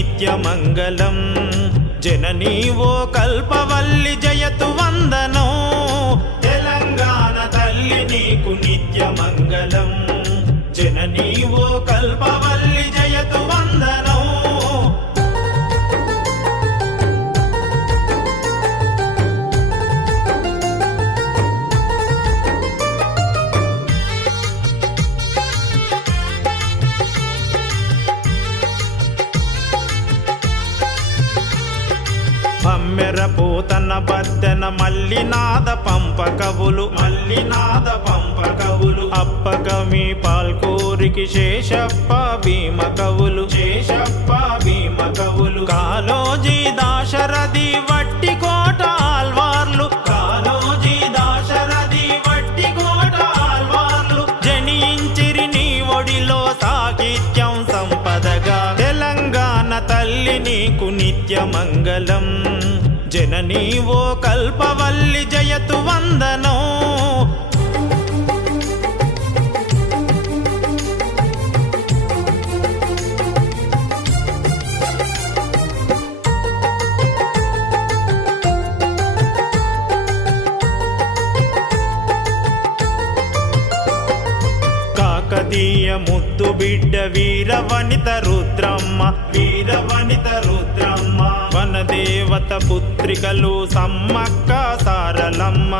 నిత్యమంగళం జననీ ఓ కల్పవల్లి జయతు వందనం తెలంగాణ తల్లి నీకు నిత్యమంగళం జననీ ఓ కల్పవల్లి జయతు వందనం పమ్మెరపోతన బద్దెన మల్లినాద పంపకవులు అప్పకమి పాల్కోరికి శేషప్ప భీమ కవులు కాలోజీ దాశరథి వట్టి కోట ఆల్వార్లు జనించిరి నీ ఒడిలో సాహిత్యం సంపదగా తెలంగాణ తల్లి నీకు నిత్యమంగళం జననీ ఓ కల్పవల్లి జయతు వందనం కాకతీయ ముద్దు బిడ్డ వీరవనిత రుద్రమ్మ వనదేవత పుత్రికలు సమ్మక్క సారలమ్మ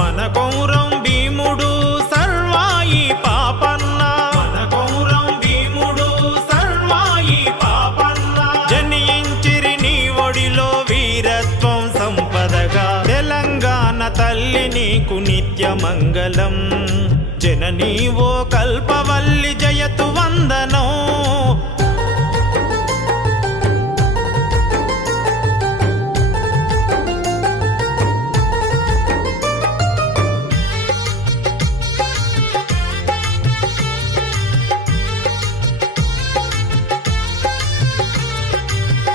మన కౌరం భీముడు సర్వాయి పాపన్న జనించిరి నీ ఒడిలో వీరత్వం సంపదగా తెలంగాణ తల్లి నీకు నిత్యమంగళం జననీ ఓ కల్పవల్లి జయతు వందనం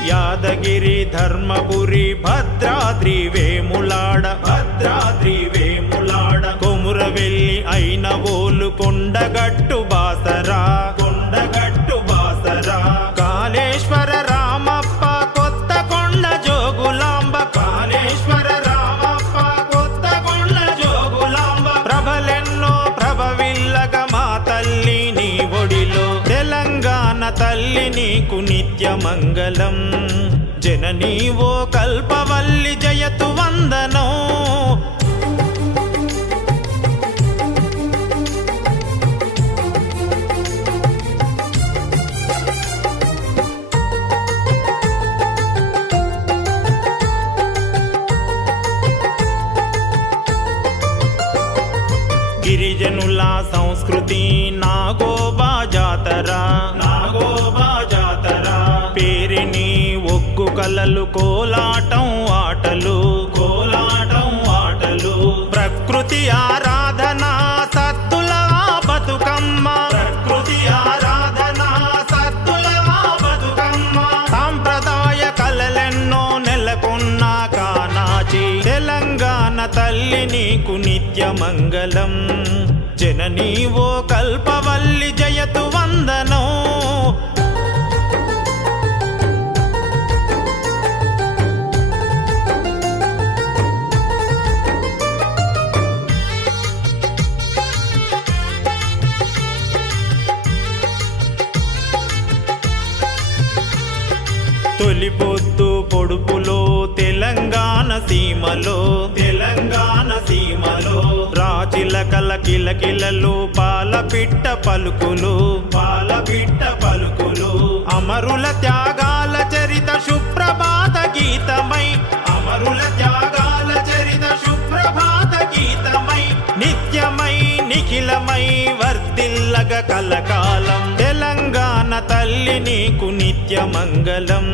యాదగిరి ధర్మపురి భద్రాద్రి వేములాడ కొమురవెల్లి అయిన ఓలు కొండగట్టు బాసరా కాళేశ్వర రామప్ప కొత్తకొండ జోగులాంబ ప్రభలెన్నో ప్రభవిల్లగ మా తల్లి నీ ఒడిలో తెలంగాణ తల్లి నీకు నిత్యమంగళం జననీ ఓ కల్పవల్లి జయతు వందనం గిరిజనుల సంస్కృతి నాగోబా జాతర పేరిని ఒగ్గు కలలు కోలాటం ఆటలు ప్రకృతి ఆరాధన సత్తుల బతుకమ్మ సాంప్రదాయ కళలెన్నో నెలకొన్న కానాచి తెలంగాణ తల్లి నీకు నిత్యమంగళం జననీ ఓ కల్పవల్లి జయతు వందనం తొలి పొద్దు పొడుపులో తెలంగాణ సీమలో రాచిలకల కిలకిలలు పాలపిట్ట పలుకులు అమరుల త్యాగాల చరిత సుప్రభాత గీతమై నిత్యమై నిఖిలమై వర్ధిల్లగ కలకాలం తెలంగాణ తల్లి నీకు నిత్యమంగళం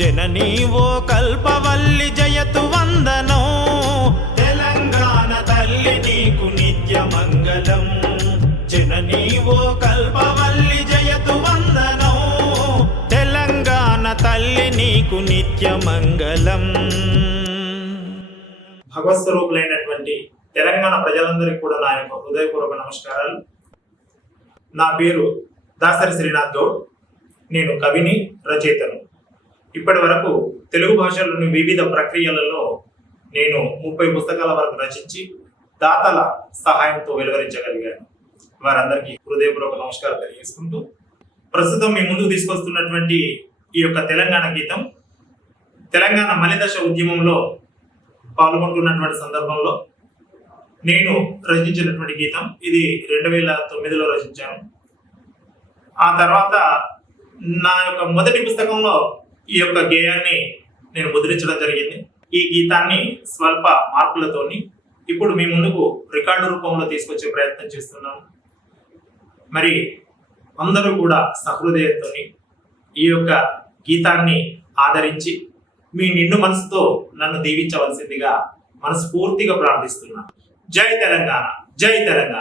జననీ ఓ కల్పవల్లి జయతు వందనం తెలంగాణ తల్లి నీకు నిత్యమంగళం జననీ ఓ కల్పవల్లి జయతు వందనం తెలంగాణ తల్లి నీకు నిత్యమంగళం. భగవత్ స్వరూపులైనటువంటి తెలంగాణ ప్రజలందరికీ కూడా నా యొక్క హృదయపూర్వక నమస్కారాలు. నా పేరు దాసరి శ్రీనాథ్ గౌడ్. నేను కవిని, రచయితను. ఇప్పటి వరకు తెలుగు భాషలోని వివిధ ప్రక్రియలలో నేను 30 పుస్తకాల వరకు రచించి దాతల సహాయంతో వెలువరించగలిగాను. వారందరికీ హృదయపూర్వక నమస్కారం తెలియజేసుకుంటూ, ప్రస్తుతం మీ ముందుకు తీసుకొస్తున్నటువంటి ఈ యొక్క తెలంగాణ గీతం తెలంగాణ మలిదశ ఉద్యమంలో పాల్గొంటున్నటువంటి సందర్భంలో నేను రచించినటువంటి గీతం. ఇది 2009లో రచించాను. ఆ తర్వాత నా యొక్క మొదటి పుస్తకంలో ఈ యొక్క గేయాన్ని నేను ముద్రించడం జరిగింది. ఈ గీతాన్ని స్వల్ప మార్పులతోని ఇప్పుడు మీ ముందుకు రికార్డు రూపంలో తీసుకొచ్చే ప్రయత్నం చేస్తున్నాను. మరి అందరూ కూడా సహృదయంతో ఈ యొక్క గీతాన్ని ఆదరించి మీ నిండు మనసుతో నన్ను దీవించవలసిందిగా మనస్ఫూర్తిగా ప్రార్థిస్తున్నాను. జై తెలంగాణ, జై తెలంగాణ.